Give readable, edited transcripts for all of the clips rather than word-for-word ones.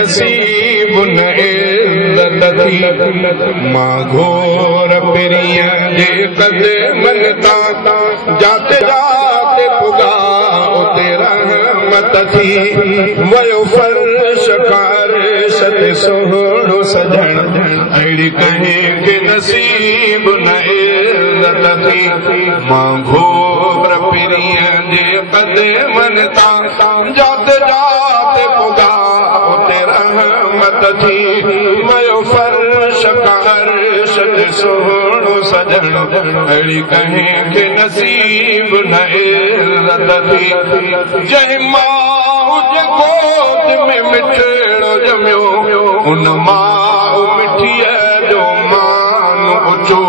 नसीब न इज़्ज़त थी मां घोर पिरीअ जे क़दमन तां जाते जाते पुगा उते रहमत थी वयो फर्श कारश ते सोहणो सजण अहिड़ी कंहिंखे नसीब न इज़्ज़त थी मां घोर पिरीअ जे क़दमन तां जाते जाते पुगा उते रहमत थी वयो फर्श कारश ते सोहणो सजण अहिड़ी कंहिंखे नसीब न इज़्ज़त थी जंहिं माउ जे गोद में मिठड़ो ॼमियो उन माउ मिठीअ जो मान ऊचो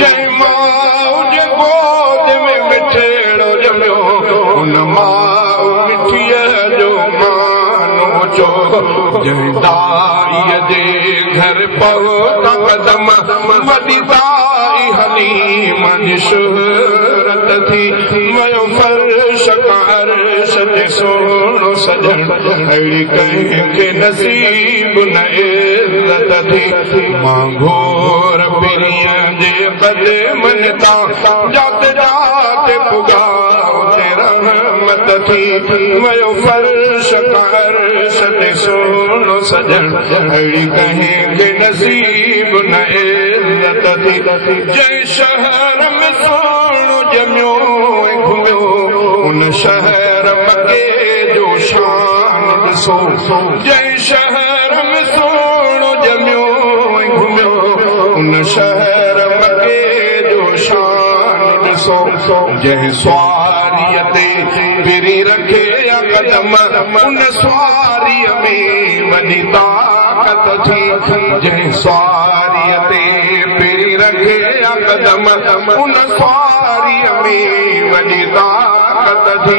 जंहिं माउ जे गोद में मिठड़ो ॼमियो उन माउ मिठीअ जो मान ऊचो जंहिं दाईअ जे घर पहुता कदम वॾी दाई हलीम जी शुहरत थी वयो फर्श कारश ते सोहणो सजण अहिड़ी कंहिंखे नसीब न इज़्ज़त थी मां घोर पिरीअ जे क़दमन तां जाते जाते पुगा उते रहमत थी वयो फर्श कारश ते सोहणो सजण अहिड़ी कंहिंखे नसीब न इज़्ज़त थी जंहिं शहर में सोहणो ॼमियो ऐं घुमियो उन शहर मके जो शान ॾिसो जंहिं शहर में सोहणो ॼमियो ऐं घुमियो उन शहर मके जो शान ॾिसो जंहिं सुवारीअ ते पिरी रखे कदम उन सुवारीअ में वॾी ताक़त थी जंहिं सुवारीअ ते पिरी रखे कदम उन सुवारीअ में वॾी ताक़त थी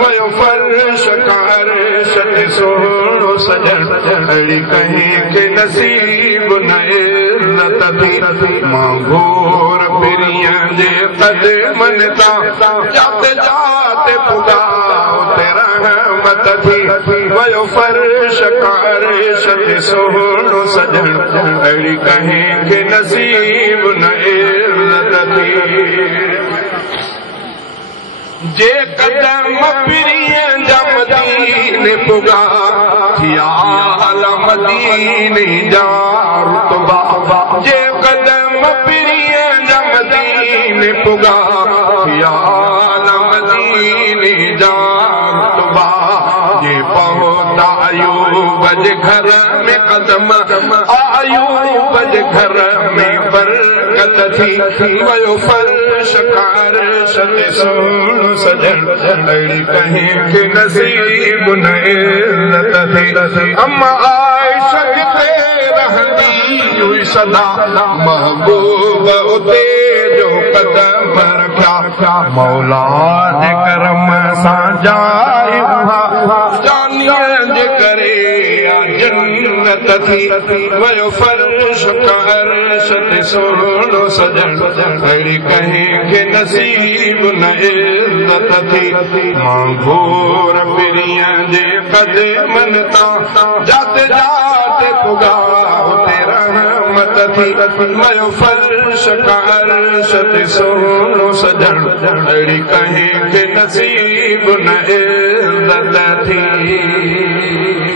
वयो फर्श कारश ते सोहणो सजण अहिड़ी कंहिंखे नसीब न इज़्ज़त थी मां घोर पिरीअ जे क़दमन तां जाते जाते पुगा उते रहमत थी वयो फर्श कारश ते सोहणो सजण अहिड़ी कंहिंखे नसीब न इज़्ज़त थी जे कदम पिरीअ जा मदीने पुगा थिया आला मदीने जा रुतबा जे कदम पिरीअ जा मदीने पुगा थिया आला मदीने जा रुतबा जे पहुता अयूब जे घर में कदम अयूब जे घर में बरकत थी वयो फर्श कारश ते सोहणो सजण अहिड़ी कंहिंखे नसीब न इज़्ज़त थी अम्मा आयशा किथे रहंदी हुई सदा महबूब उते जो कदम रखिया मौला जे करम सां जाई जानिया जे करे जन्नत थी वयो फर्श कारश ते सोहणो सजण अहिड़ी कंहिंखे नसीब न इज़्ज़त थी मां घोर पिरीअ जे क़दमन तां जाते जाते पुगा उते रहमत थी वयो फर्श कारश ते सोहणो सजण अहिड़ी कंहिंखे नसीब न इज़्ज़त थी